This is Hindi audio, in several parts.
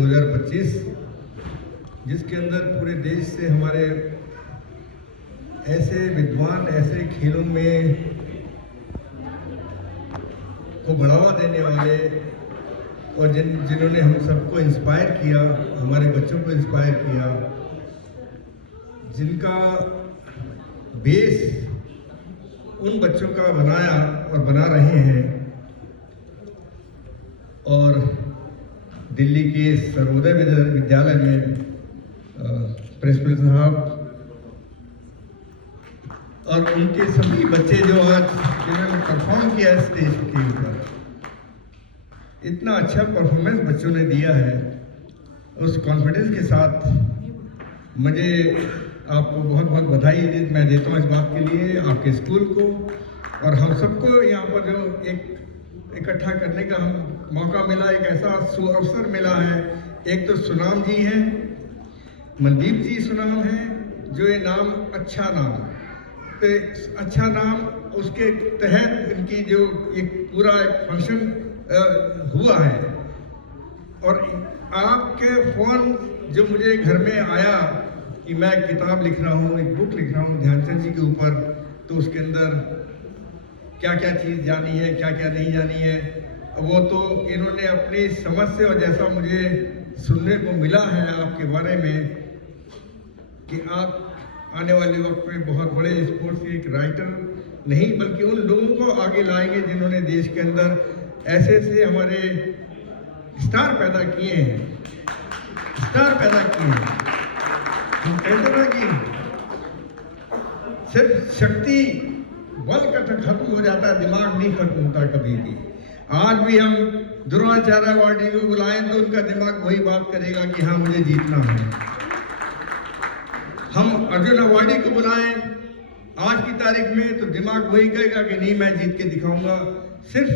2025, जिसके अंदर पूरे देश से हमारे ऐसे विद्वान ऐसे खेलों में को बढ़ावा देने वाले और जिन्होंने हम सबको इंस्पायर किया, हमारे बच्चों को इंस्पायर किया, जिनका बेस उन बच्चों का बनाया और बना रहे हैं। और दिल्ली के सर्वोदय विद्यालय में प्रिंसिपल साहब और उनके सभी बच्चे जो आज जिन्होंने परफॉर्म किया स्टेज के ऊपर, इतना अच्छा परफॉर्मेंस बच्चों ने दिया है, उस कॉन्फिडेंस के साथ मुझे आपको बहुत बहुत बधाई मैं देता हूँ इस बात के लिए, आपके स्कूल को और हम सबको यहाँ पर जो एक इकट्ठा करने का हम मौका मिला, एक ऐसा अवसर मिला है। एक तो सुनाम जी हैं, मनदीप जी सुनाम हैं, जो ये नाम अच्छा नाम, तो अच्छा नाम उसके तहत इनकी जो ये पूरा एक फंक्शन हुआ है। और आपके फ़ोन जो मुझे घर में आया कि मैं किताब लिख रहा हूँ, एक बुक लिख रहा हूँ ध्यानचंद जी के ऊपर, तो उसके अंदर क्या क्या चीज़ जानी है, क्या क्या नहीं जानी है, वो तो इन्होंने अपनी समझ से और जैसा मुझे सुनने को मिला है आपके बारे में कि आप आने वाले वक्त में बहुत बड़े स्पोर्ट्स के एक राइटर नहीं बल्कि उन लोगों को आगे लाएंगे जिन्होंने देश के अंदर ऐसे ऐसे हमारे स्टार पैदा किए हैं, स्टार पैदा किए हैं। हम कहते ना कि सिर्फ शक्ति बल का खत्म हो जाता है, दिमाग नहीं खत्म होता कभी भी। आज भी हम द्रोणाचार्य अवार्डी को बुलाएं तो उनका दिमाग वही बात करेगा कि हाँ मुझे जीतना है। हम अर्जुन अवार्डी को बुलाएं आज की तारीख में तो दिमाग वही कहेगा कि नहीं मैं जीत के दिखाऊंगा। सिर्फ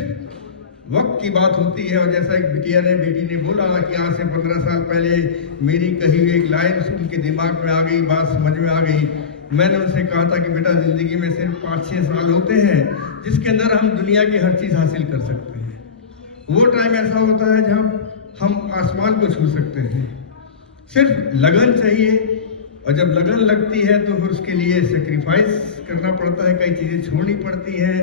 वक्त की बात होती है। और जैसा एक बेटी ने बोला कि आज से 15 साल पहले मेरी कही हुई एक लाइन उनके दिमाग में आ गई, बात समझ में आ गई। मैंने उनसे कहा था कि बेटा जिंदगी में सिर्फ 5-6 साल होते हैं जिसके अंदर हम दुनिया की हर चीज़ हासिल कर सकते हैं। वो टाइम ऐसा होता है जब हम आसमान को छू सकते हैं। सिर्फ लगन चाहिए, और जब लगन लगती है तो फिर उसके लिए सेक्रीफाइस करना पड़ता है, कई चीज़ें छोड़नी पड़ती हैं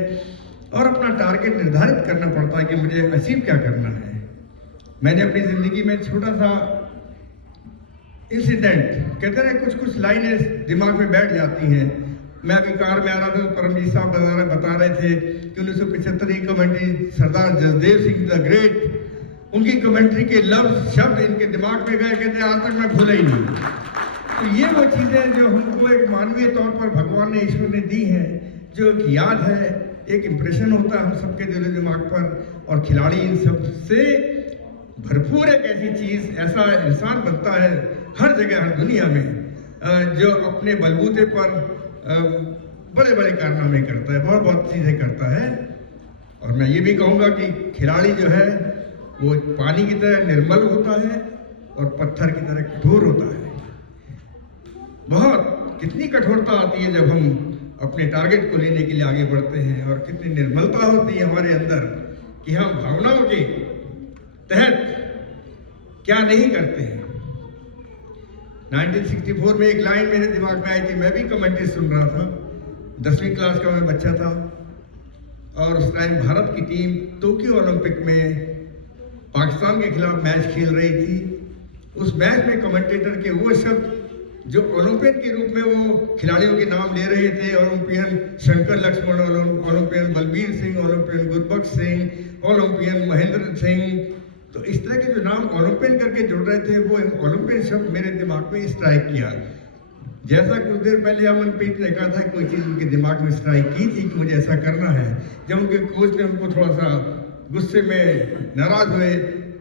और अपना टारगेट निर्धारित करना पड़ता है कि मुझे अचीव क्या करना है। मैंने अपनी ज़िंदगी में छोटा सा इंसिडेंट, कहते हैं कुछ लाइनें दिमाग में बैठ जाती हैं। मैं अभी कार में आ रहा था तो परमजीत साहब बता रहे थे कि 1975 की commentary Sardar Jasdev Singh the great, उनकी कमेंट्री के लफ्ज शब्द इनके दिमाग में गए, कहते आज तक मैं भूला ही नहीं। तो ये वो चीज़ें जो हमको एक मानवीय तौर पर भगवान ने, ईश्वर ने दी हैं, जो एक याद है, एक इम्प्रेशन होता है हम सबके दिल दिमाग पर। और खिलाड़ी इन सब से भरपूर एक ऐसी चीज़, ऐसा इंसान बनता है हर जगह हर दुनिया में जो अपने बलबूते पर बड़े बड़े कारनामे करता है, बहुत बहुत चीज़ें करता है। और मैं ये भी कहूँगा कि खिलाड़ी जो है वो पानी की तरह निर्मल होता है और पत्थर की तरह कठोर होता है। बहुत कितनी कठोरता आती है जब हम अपने टारगेट को लेने के लिए आगे बढ़ते हैं, और कितनी निर्मलता होती है हमारे अंदर कि हम भावनाओं के तहत क्या नहीं करते हैं। 1964 में एक लाइन मेरे दिमाग में आई थी, मैं भी कमेंट्री सुन रहा था, 10वीं क्लास का मैं बच्चा था, और उस टाइम भारत की टीम टोक्यो ओलंपिक में पाकिस्तान के खिलाफ मैच खेल रही थी। उस मैच में कमेंटेटर के वो शब्द जो ओलंपियन के रूप में वो खिलाड़ियों के नाम ले रहे थे, Olympian Shankar Lakshman, Olympian Balbir Singh, Olympian Gurbaksh Singh, Olympian Mahendra Singh, तो इस तरह के जो नाम ओलंपियन करके जुड़ रहे थे, वो ओलंपियन शब्द मेरे दिमाग में स्ट्राइक किया। जैसा कुछ देर पहले अमनप्रीत ने कहा था कोई चीज़ उनके दिमाग में स्ट्राइक की थी कि मुझे ऐसा करना है। जब उनके कोच ने उनको थोड़ा सा गुस्से में नाराज हुए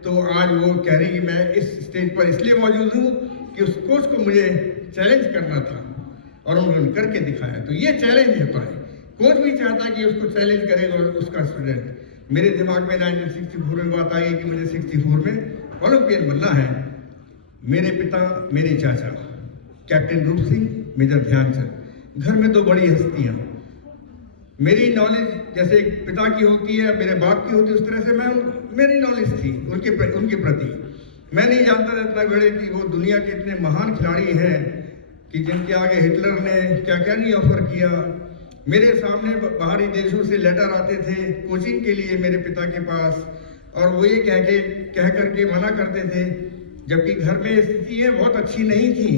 तो आज वो कह रही कि मैं इस स्टेज पर इसलिए मौजूद हूँ कि उस कोच को मुझे चैलेंज करना था और उन्होंने करके दिखाया। तो ये चैलेंज होता है, कोच भी चाहता है कि उसको चैलेंज करेगा उसका स्टूडेंट। मेरे दिमाग में 1964 में बात आई कि मुझे 64 में ओलंपियन बनना है। मेरे पिता, मेरे चाचा कैप्टन रूप सिंह, मेजर ध्यानचंद, घर में दो बड़ी हस्तियाँ। मेरी नॉलेज जैसे एक पिता की होती है, मेरे बाप की होती है, उस तरह से मेरी नॉलेज थी उनके प्रति। मैं नहीं जानता था इतना बड़े कि वो दुनिया के इतने महान खिलाड़ी हैं कि जिनके आगे हिटलर ने क्या क्या नहीं ऑफर किया। मेरे सामने बाहरी देशों से लेटर आते थे कोचिंग के लिए मेरे पिता के पास, और वो ये कह करके मना करते थे, जबकि घर में स्थितियाँ बहुत अच्छी नहीं थी।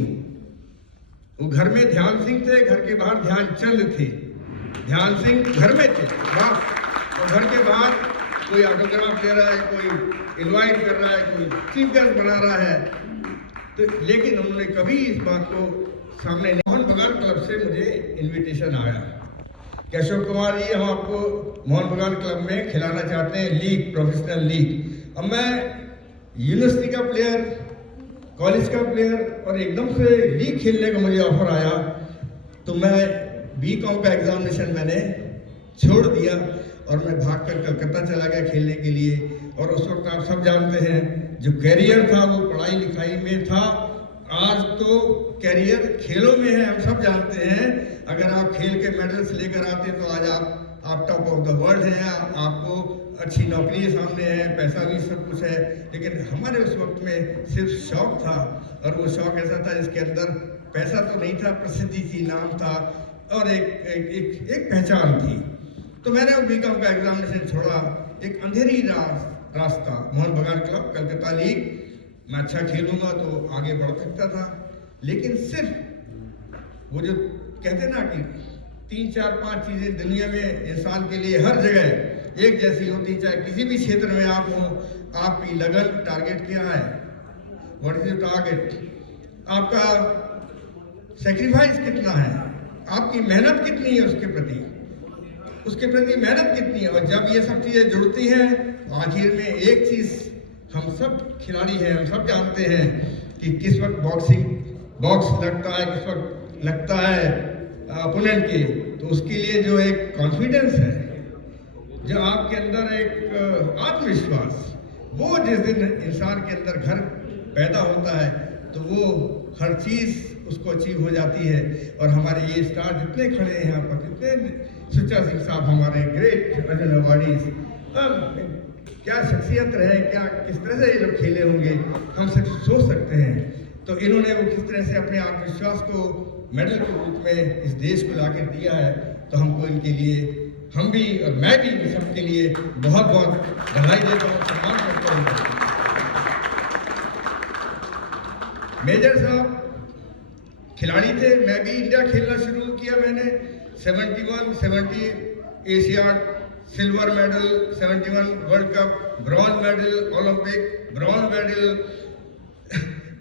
वो घर में ध्यान सिंह थे, घर के बाहर ध्यानचंद थे। ध्यान सिंह घर में थे बस, और घर के बाहर कोई ऑटोग्राफ दे रहा है, कोई इनवाइट कर रहा है, कोई चीफ गेस्ट बना रहा है। तो लेकिन उन्होंने कभी इस बात को सामने नहीं। मोहन बगान क्लब से मुझे इनविटेशन आया कि अशोक कुमार जी, हम आपको मोहन बगान क्लब में खिलाना चाहते हैं लीग, प्रोफेशनल लीग। अब मैं यूनिवर्सिटी का प्लेयर, कॉलेज का प्लेयर, और एकदम से लीग खेलने का मुझे ऑफर आया, तो मैं बीकॉम का एग्जामिनेशन मैंने छोड़ दिया और मैं भागकर कलकत्ता चला गया खेलने के लिए। और उस वक्त आप सब जानते हैं जो कैरियर था वो पढ़ाई लिखाई में था, आज तो कैरियर खेलों में है। हम सब जानते हैं अगर आप खेल के मेडल्स लेकर आते तो आज आप टॉप ऑफ द वर्ल्ड हैं, आपको अच्छी नौकरी सामने है, पैसा भी सब कुछ है। लेकिन हमारे उस वक्त में सिर्फ शौक था, और वो शौक ऐसा था जिसके अंदर पैसा तो नहीं था, प्रसिद्धि थी, नाम था और एक पहचान थी। तो मैंने वो बीकॉम का एग्जामिनेशन छोड़ा, एक अंधेरी रास्ता, मोहन बगान क्लब, कलकत्ता लीग, मैं अच्छा खेलूंगा तो आगे बढ़ सकता था। लेकिन सिर्फ वो जो कहते ना कि 3 4 5 चीजें दुनिया में इंसान के लिए हर जगह एक जैसी होती, चाहे किसी भी क्षेत्र में आप हो, आपकी लगन, टारगेट क्या है, व्हाट इज योर टारगेट, आपका सेक्रीफाइस कितना है, आपकी मेहनत कितनी है उसके प्रति मेहनत कितनी है। और जब ये सब चीजें जुड़ती हैं तो आखिर में एक चीज हम सब खिलाड़ी हैं, हम सब जानते हैं कि किस वक्त बॉक्स लगता है, किस वक्त लगता है अपोनेंट के, तो उसके लिए जो एक कॉन्फिडेंस है, जो आपके अंदर एक आत्मविश्वास, वो जिस दिन इंसान के अंदर घर पैदा होता है तो वो हर चीज उसको अचीव हो जाती है। और हमारे ये स्टार जितने खड़े हैं यहाँ पर, जितने सुच्चा सिंह साहब हमारे ग्रेट अर्जुन अवार्डीज, क्या शख्सियत रहे, क्या किस तरह से ये लोग खेले होंगे, हम सब सोच सकते हैं। तो इन्होंने वो किस तरह से अपने आत्मविश्वास को मेडल के रूप में इस देश को लाकर दिया है, तो हमको इनके लिए, हम भी और मैं भी सबके लिए बहुत बहुत बधाई देता हूँ, सम्मान करता हूँ। मेजर साहब खिलाड़ी थे, मैं भी इंडिया खेलना शुरू किया मैंने 71, 70 Asiad silver medal, 71 world cup, bronze medal, Olympic bronze medal,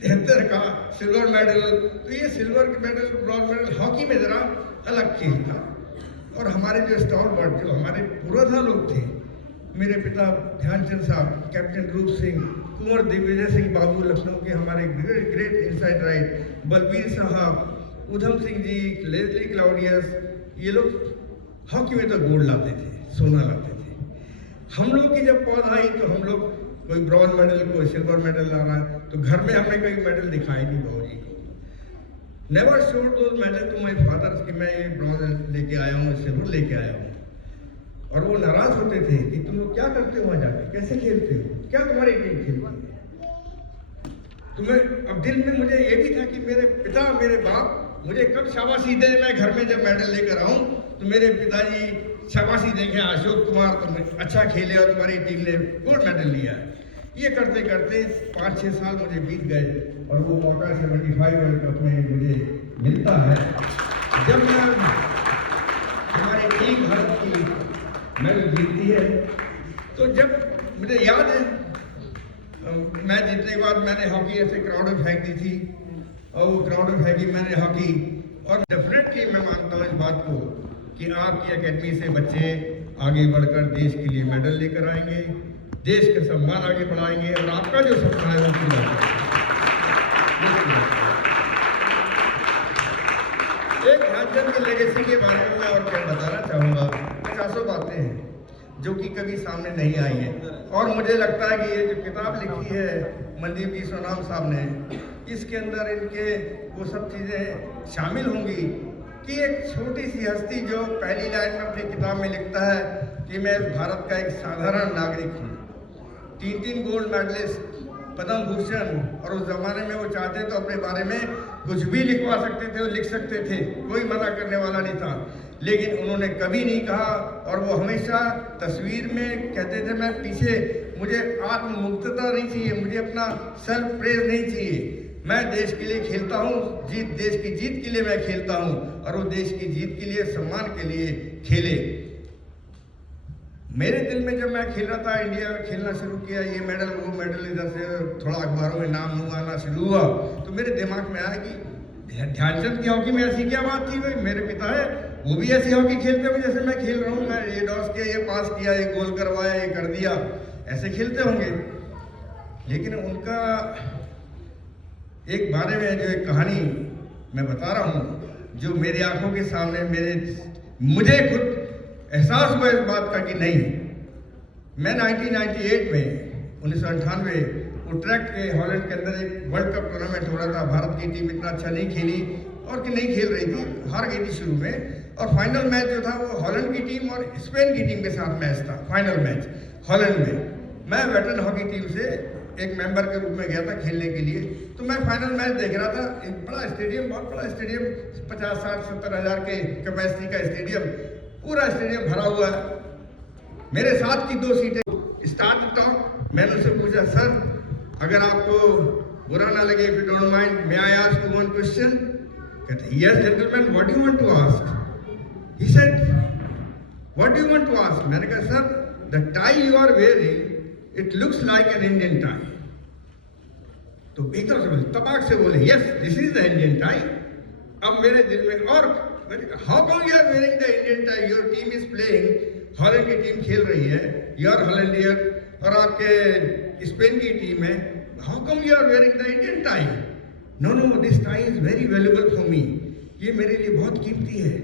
73 का सिल्वर मेडल। तो ये silver medal, bronze medal, hockey में जरा अलग खेल था। और हमारे जो स्टॉलवर्ड, जो हमारे पुरोधा लोग थे, मेरे पिता ध्यानचंद साहब, कैप्टन रूप सिंह, कुंवर दिग्विजय सिंह बाबू लखनऊ के हमारे ग्रेट इनसाइड राइट, बलबीर साहब, उधम सिंह जी, लेस्ली क्लाउडियस, ये लोग हॉकी में तो गोल्ड लाते थे, सोना लाते थे। हम लोग की जब पौध आई तो हम लोग कोई ब्रॉन्ज मेडल, कोई सिल्वर मेडल ला रहा है, तो घर में हमने कोई मेडल दिखाई नहीं बाबूजी को। Never showed those medal to my father कि मैं ये ब्रॉन्ज लेके आया हूँ, सिल्वर लेके आया हूँ। और वो नाराज होते थे कि तुम लोग क्या करते हो वहां जाके, कैसे खेलते हो, क्या तुम्हारी टीम खेलती है। तो मैं अब दिल में मुझे ये भी था कि मेरे पिता, मेरे बाप मुझे कब शाबाशी दे, मैं घर में जब मेडल लेकर आऊं तो मेरे पिताजी शाबाशी देखें, अशोक कुमार तुम अच्छा खेले और तुम्हारी टीम ने गोल्ड मेडल लिया है। ये करते करते 5-6 साल मुझे बीत गए और वो मौका 75 वर्ल्ड कप में मुझे मिलता है, जब मैं हमारी टीम भारत की मेडल जीतती है। तो जब मुझे याद है मैच जीतने के बाद मैंने हॉकी ऐसे क्राउड में फेंक दी थी, और वो क्राउड में फेंकी मैंने हॉकी। और डेफिनेटली मैं मानता हूँ इस बात को कि आपकी एकेडमी से बच्चे आगे बढ़कर देश के लिए मेडल लेकर आएंगे, देश का सम्मान आगे बढ़ाएंगे, और आपका जो सपना है वो पूरा करेंगे। एक ध्यानचंद की लेगेसी के बारे में मैं और क्या बताना चाहूँगा। 50 बातें हैं जो कि कभी सामने नहीं आई हैं, और मुझे लगता है कि ये जो किताब लिखी है मनदीप जी सोनाम साहब ने, इसके अंदर इनके वो सब चीज़ें शामिल होंगी कि एक छोटी सी हस्ती जो पहली लाइन में अपनी किताब में लिखता है कि मैं भारत का एक साधारण नागरिक हूँ, 3 गोल्ड मेडलिस्ट, पद्म भूषण, और उस जमाने में वो चाहते तो अपने बारे में कुछ भी लिखवा सकते थे और लिख सकते थे, कोई मना करने वाला नहीं था। लेकिन उन्होंने कभी नहीं कहा, और वो हमेशा तस्वीर में कहते थे मैं पीछे, मुझे आत्ममुक्तता नहीं चाहिए, मुझे अपना सेल्फ प्रेज नहीं चाहिए, मैं देश के लिए खेलता हूँ, देश की जीत के लिए मैं खेलता हूँ, और वो देश की जीत के लिए, सम्मान के लिए खेले। मेरे दिल में जब मैं खेल रहा था, इंडिया में खेलना शुरू किया, ये मेडल वो मेडल, इधर से थोड़ा अखबारों में नाम आना शुरू हुआ, तो मेरे दिमाग में आया कि ध्यानचंद की हॉकी में ऐसी क्या बात थी भाई, मेरे पिता है वो भी ऐसी हॉकी खेलते हुए जैसे मैं खेल रहा हूँ, मैं ये डॉस किया, ये पास किया, ये गोल करवाया, ये कर दिया, ऐसे खेलते होंगे। लेकिन उनका एक बारे में जो एक कहानी मैं बता रहा हूँ, जो मेरी आंखों के सामने मुझे खुद एहसास हुआ इस बात का कि नहीं, मैं 1998 में 1998 उट्रेक्ट के हॉलैंड के अंदर एक वर्ल्ड कप टूर्नामेंट हो रहा था। भारत की टीम इतना अच्छा नहीं खेली और कि नहीं खेल रही थी, हार गई थी शुरू में, और फाइनल मैच जो था वो हॉलैंड की टीम और स्पेन की टीम के साथ मैच था। फाइनल मैच हॉलैंड में, मैं वेटरन हॉकी टीम से एक मेंबर के रूप में गया था खेलने के लिए। तो मैं फाइनल मैच देख रहा था, एक बड़ा स्टेडियम, बहुत बड़ा स्टेडियम, 50, 60, 70 हज़ार के कैपेसिटी का स्टेडियम, पूरा स्टेडियम भरा हुआ है। मेरे साथ की 2 सीटें स्टार्ट टॉक, मैंने उससे पूछा सर अगर आपको बुरा ना लगे, if you don't mind, may I ask you one question? कहते yes gentleman, what do you want to ask? He said what do you want to ask? मैंने कहा sir the tie you are wearing it looks like an Indian tie. तो एकदम से तबाक से बोले yes this is the Indian tie. अब मेरे दिल में, और how come you are wearing the Indian tie, your team is playing, Holland की टीम खेल रही है, यू आर हॉलैंडियन, और आपके स्पेन की टीम है, how come you are wearing the Indian tie? No no, this tie is very valuable for me, ये मेरे लिए बहुत कीमती है।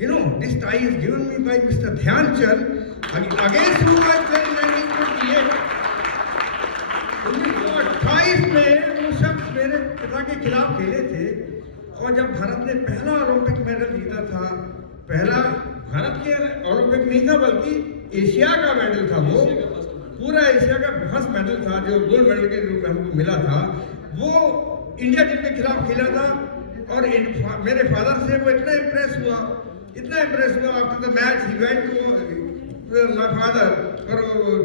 You know this tie is given me by mister Dhyanchand against whom I played in 1928। 1928 में वो शख्स मेरे पिता के खिलाफ खेले थे, और जब भारत ने पहला ओलंपिक मेडल जीता था, पहला भारत के ओलंपिक नहीं था बल्कि एशिया का मेडल था, वो पूरा एशिया का फर्स्ट मेडल था जो गोल्ड मेडल के रूप में हमको मिला था, वो इंडिया टीम के खिलाफ खेला था। और मेरे फादर से वो इतना इम्प्रेस हुआ after the match, he went to my father, और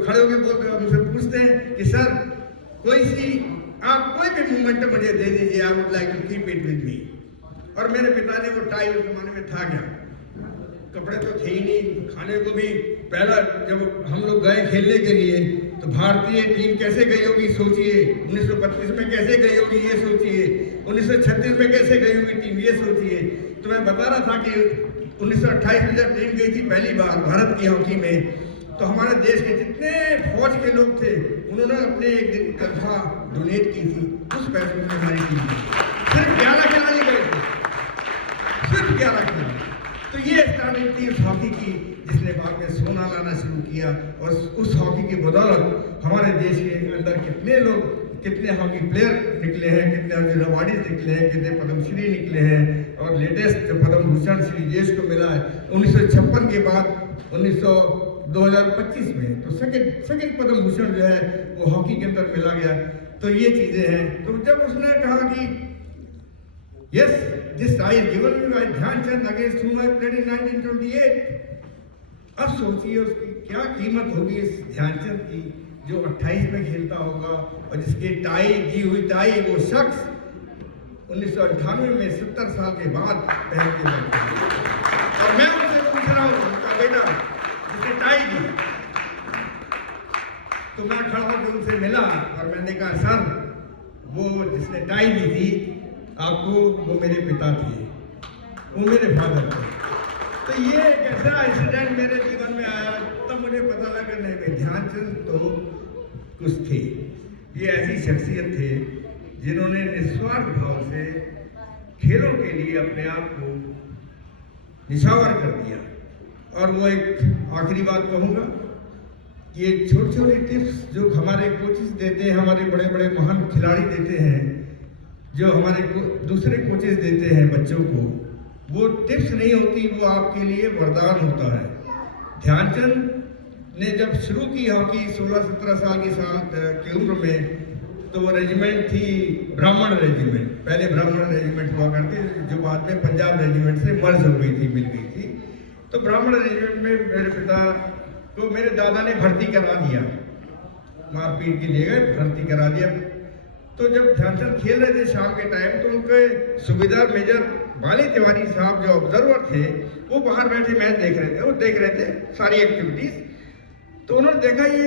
खड़े होकर बोलते हैं, मुझसे पूछते हैं कि सर कोई सी आप कोई भी मूवमेंट मुझे दे दीजिए, I would like to keep it with me. और मेरे पिता ने, वो टाई उस जमाने में था क्या, कपड़े तो थे ही नहीं, खाने को भी पहला जब हम लोग गए खेलने के लिए तो भारतीय टीम कैसे गई होगी सोचिए, 1925 में कैसे गई होगी ये सोचिए, 1936 में कैसे गई होगी टीम ये सोचिए। तो मैं बता रहा था कि 1928 में जब टीम गई थी पहली बार भारत की हॉकी में, तो हमारे देश के जितने फौज के लोग थे उन्होंने अपने एक दिन की तनख्वाह डोनेट की थी, उस पैसे में हमारी टीम सिर्फ 11 खिलाड़ी गए थे, सिर्फ 11 खिलाड़ी। तो ये स्टार्टिंग थी उस हॉकी की, जिसने बाद में सोना लाना शुरू किया, और उस हॉकी की बदौलत हमारे देश के अंदर कितने लोग, कितने हॉकी प्लेयर निकले हैं, कितने अवार्डीज निकले हैं, कितने पद्मश्री निकले हैं, और लेटेस्ट जो पद्म भूषण श्री यश को मिला है 1956 के बाद 2025 में, तो सेकंड पद्म भूषण जो है वो हॉकी के अंदर मिला गया। तो ये चीजें हैं। तो जब उसने कहा कि yes this tie is given me by Dhyanchand against whom I played in 1928, अब सोचिए उसकी क्या कीमत होगी इस ध्यानचंद की जो 28 में खेलता होगा, और जिसकी टाई दी हुई टाई वो शख्स 1998 में 70 साल के बाद पहन के बैठा। और मैं उनसे पूछ रहा हूँ बेटा जिसने टाई दी, तो मैं खड़ा होकर उनसे मिला और मैंने कहा सर वो जिसने टाई दी थी आपको, वो मेरे पिता थे, वो मेरे फादर थे। तो ये एक ऐसा इंसिडेंट मेरे जीवन में आया, तब मुझे पता लगा नहीं भाई ध्यानचंद तो कुछ थे, ये ऐसी शख्सियत थे जिन्होंने निस्वार्थ भाव से खेलों के लिए अपने आप को निछावर कर दिया। और वो एक आखिरी बात कहूँगा, ये छोटी छोटी टिप्स जो हमारे कोचेस देते हैं, हमारे बड़े बड़े महान खिलाड़ी देते हैं, जो हमारे दूसरे कोचेस देते हैं बच्चों को, वो टिप्स नहीं होती, वो आपके लिए वरदान होता है। ध्यानचंद ने जब शुरू की हॉकी 16-17 साल की उम्र में, तो वो रेजिमेंट थी ब्राह्मण रेजिमेंट, पहले ब्राह्मण रेजिमेंट हुआ करती जो बाद में पंजाब रेजिमेंट से मर्ज हो गई थी, मिल गई थी। तो ब्राह्मण रेजिमेंट में मेरे पिता को मेरे दादा ने भर्ती करा दिया, मारपीट के लिए गए, भर्ती करा दिया। तो जब ध्यानचंद खेल रहे थे शाम के टाइम, तो उनके सूबेदार मेजर बाली तिवारी साहब जो ऑब्जर्वर थे वो बाहर बैठे मैच देख रहे थे, वो देख रहे थे सारी एक्टिविटीज। तो उन्होंने देखा ये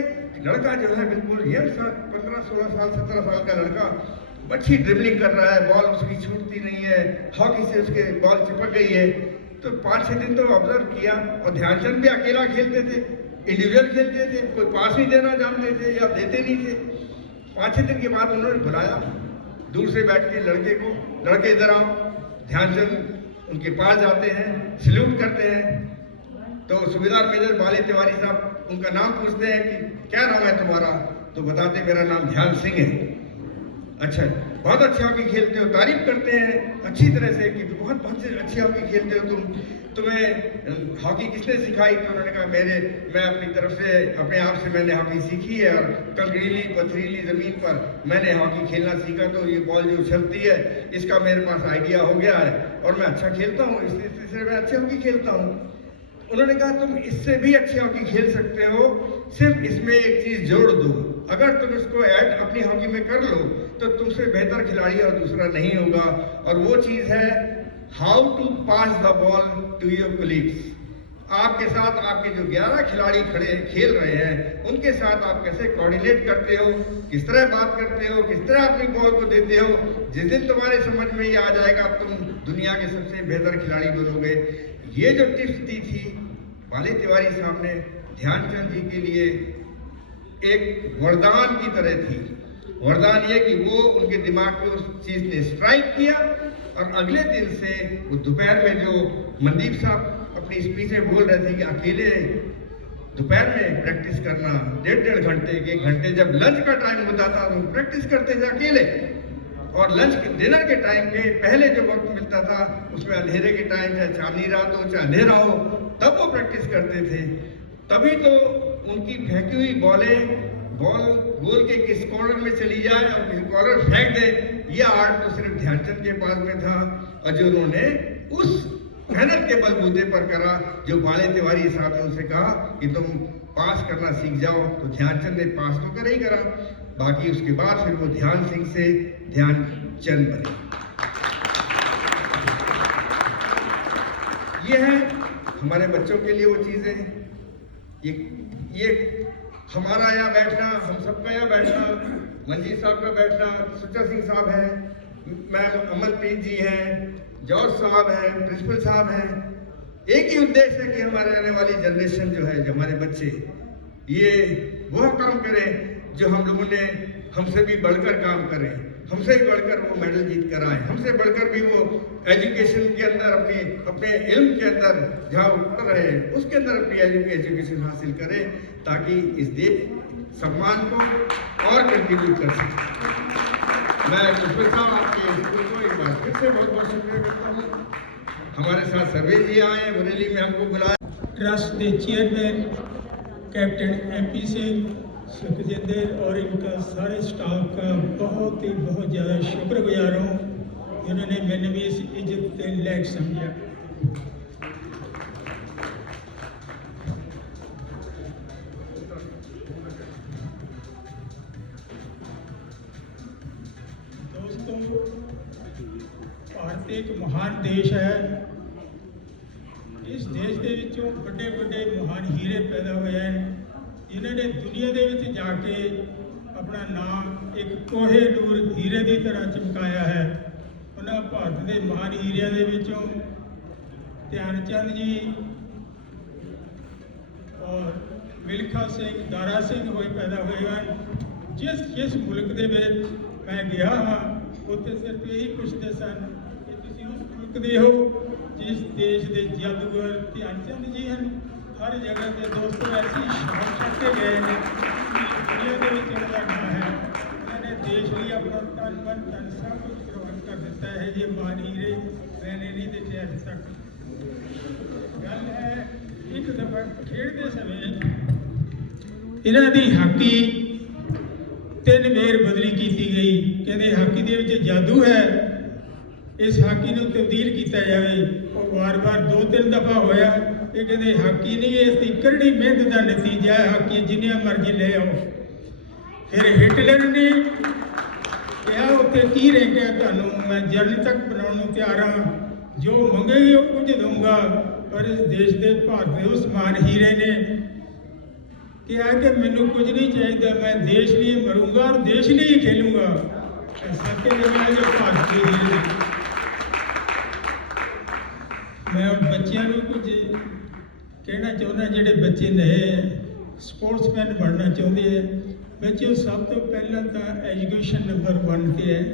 लड़का जो है बिल्कुल यंग 15-16 साल 17 साल का लड़का अच्छी ड्रिबलिंग कर रहा है, बॉल उसकी छूटती नहीं है, हॉकी से उसके बॉल चिपक गई है। तो 5-6 दिन तो ऑब्जर्व किया। और ध्यानचंद भी अकेला खेलते थे, इंडिविजुअल खेलते थे, कोई पास नहीं देना जानते थे या देते नहीं थे। 5-6 दिन के बाद उन्होंने बुलाया दूर से बैठ के लड़के को, लड़के इधर आओ। ध्यानचंद उनके पास जाते हैं, सल्यूट करते हैं। तो सूबेदार मेजर बाली तिवारी साहब उनका नाम पूछते हैं कि क्या नाम है तुम्हारा? तो बताते मेरा नाम ध्यान सिंह है। अच्छा, बहुत अच्छी हॉकी खेलते हो, तारीफ करते हैं अच्छी तरह से कि बहुत बहुत अच्छी हॉकी खेलते हो तुम, तुम्हें हॉकी किसने सिखाई? तो उन्होंने कहा मैं अपनी तरफ से अपने आप से मैंने हॉकी सीखी है, और कंकरीली पथरीली ज़मीन पर मैंने हॉकी खेलना सीखा। तो ये बॉल जो उछलती है इसका मेरे पास आइडिया हो गया है और मैं अच्छा खेलता हूँ, इसलिए मैं अच्छी हॉकी खेलता हूँ। उन्होंने कहा तुम इससे भी अच्छी हॉकी खेल सकते हो, सिर्फ इसमें एक चीज जोड़ दो, अगर तुम इसको ऐड अपनी हॉकी में कर लो तो तुमसे बेहतर खिलाड़ी और दूसरा नहीं होगा। और वो चीज है how to pass the ball to your colleagues. आपके साथ आपके जो 11 खिलाड़ी खड़े खेल रहे हैं उनके साथ आप कैसे कोऑर्डिनेट करते हो, किस तरह बात करते हो, किस तरह अपनी बॉल को देते हो। जिस दिन तुम्हारे समझ में ये आ जाएगा तुम दुनिया के सबसे बेहतर खिलाड़ी बनोगे। ये जो टिप्स दी थी बाली तिवारी साहब ने ध्यानचंद जी के लिए एक वरदान की तरह थी। वरदान ये कि वो उनके दिमाग में उस चीज ने स्ट्राइक किया, और अगले दिन से वो दोपहर में जो मनदीप साहब अपनी स्पीच में बोल रहे थे कि अकेले दोपहर में प्रैक्टिस करना 1.5 घंटे के घंटे, जब लंच का टाइम होता था तो प्रैक्टिस करते थे अकेले, और लंच डिनर के टाइम पे पहले जो वक्त मिलता था उसमें अंधेरे के टाइम, चाहे चांदनी रात हो चाहे अंधेरा हो, तब वो प्रैक्टिस करते थे। तभी तो उनकी फेंकी हुई बॉल गोल के किस कॉर्नर में चली जाए और किस कॉर्नर फेंक दे, ये आर्ट तो सिर्फ ध्यानचंद के पास में था, और जो उन्होंने उस मेहनत के बलबूते पर करा जो बाली तिवारी साहब ने उनसे कहा कि तुम पास करना सीख जाओ। तो ध्यानचंद ने पास तो कर ही करा, बाकी उसके बाद फिर वो ध्यान सिंह से ध्यानचंद बने। ये है हमारे बच्चों के लिए वो चीजें, ये हमारा यहाँ बैठना, हम सबका यहाँ बैठना, मंजीत साहब का बैठना, सुच्चा सिंह साहब है, मैम अमनप्रीत जी हैं, जॉर्ज साहब हैं, प्रिंसिपल साहब हैं। एक ही उद्देश्य है कि हमारे आने वाली जनरेशन जो है, जो हमारे बच्चे, ये वो काम करें जो हम लोगों ने हमसे भी बढ़कर काम करें, हमसे भी बढ़कर वो मेडल जीत कर आए, हमसे बढ़कर भी वो एजुकेशन के अंदर अपने इल्म के अंदर जहाँ पढ़ रहे हैं उसके अंदर अपनी एजुकेशन हासिल करें, ताकि इस देश सम्मान को और कंट्रीब्यूट कर सकें। मैं प्रिंसिपल साहब आपके स्कूल को एक बार फिर से बहुत बहुत शुक्रिया करता हूँ। हमारे साथ सर्वेश जी आए, बरेली में हमको बुलाया। ट्रस्ट के chairman captain MP Singh, Sukhjinder और इनका सारे स्टाफ का बहुत ज़्यादा शुक्रगुजार हूँ, जिन्होंने मैंने भी इस इज्जत के लायक समझा। दोस्तों, भारत एक महान देश है। इस देश के विचों बड़े बड़े महान हीरे पैदा हुए हैं, जिन्होंने दुनिया के विच जाके अपना नाम एक कोहेनूर हीरे की तरह चमकाया है। उन्होंने भारत के महान हीरिया के विचों ध्यानचंद जी और मिल्खा सिंह, दारा सिंह होए पैदा हुए हैं। जिस मुल्क के मैं गया हाँ, उत्थे सिर्फ यही पुछते सन कि तुसीं उस मुल्क के हो जिस देश के जादूगर ध्यानचंद जी हैं। हर जगह के दोस्तों ऐसी शान करते गए हैं, दुनिया के उनका नाम है। उन्होंने देश लिए अपना तन मन धन सब कुछ कुर्बान कर दिता है। ये महान हीरे मैंने नहीं देखे अज तक। गल है एक दफा खेडते समय इन्हों की हाकी 3 ਵਾਰ ਬਦਲੀ ਕੀਤੀ ਗਈ। ਕਹਿੰਦੇ ਹਾਕੀ ਦੇ ਵਿੱਚ ਜਾਦੂ ਹੈ, ਇਸ ਹਾਕੀ ਨੂੰ ਤਬਦੀਲ ਕੀਤਾ ਜਾਵੇ। ਉਹ ਵਾਰ-ਵਾਰ 2-3 ਦਫਾ ਹੋਇਆ। ਇਹ ਕਹਿੰਦੇ ਹਾਕੀ ਨਹੀਂ, ਇਸ ਦੀ ਕਰੜੀ ਮਿਹਨਤ ਦਾ ਨਤੀਜਾ ਹੈ, ਹਾਕੀ ਜਿੰਨੀਆਂ ਮਰਜ਼ੀ ਲੈ ਆਓ। ਫਿਰ ਹਿਟਲਰ ਨੇ ਕਿਹਾ ਉੱਥੇ ਕੀ ਰਹਿ ਗਿਆ ਤੁਹਾਨੂੰ, ਮੈਂ ਜਨਤਕ ਬਣਾਉਣ ਨੂੰ ਤਿਆਰ ਹਾਂ, ਜੋ ਮੰਗੇਗੀ ਉਹ ਕੁਝ ਦਊਂਗਾ। ਪਰ ਇਸ ਦੇਸ਼ ਦੇ ਭਾਰਤ ਦੇ ਉਸਮਾਨ ਹੀਰੇ ਨੇ ਕਿਹਾ ਕਿ ਮੈਨੂੰ ਕੁਝ ਨਹੀਂ ਚਾਹੀਦਾ, ਮੈਂ ਦੇਸ਼ ਲਈ ਮਰੂੰਗਾ ਔਰ ਦੇਸ਼ ਲਈ ਹੀ ਖੇਲੂੰਗਾ। ਸੱਚੇ ਜਵਾਨ ਜੋ ਭਾਰਤ ਦੇ ਹੀਰੇ ਨੇ। ਮੈਂ ਹੁਣ ਬੱਚਿਆਂ ਨੂੰ ਕੁਝ ਕਹਿਣਾ ਚਾਹੁੰਦਾ, ਜਿਹੜੇ ਬੱਚੇ ਨਵੇਂ ਸਪੋਰਟਸਮੈਨ ਬਣਨਾ ਚਾਹੁੰਦੇ ਹੈ। ਬੱਚਿਓ, ਸਭ ਤੋਂ ਪਹਿਲਾਂ ਤਾਂ ਐਜੂਕੇਸ਼ਨ ਨੰਬਰ 1 ਤੇ ਹੈ।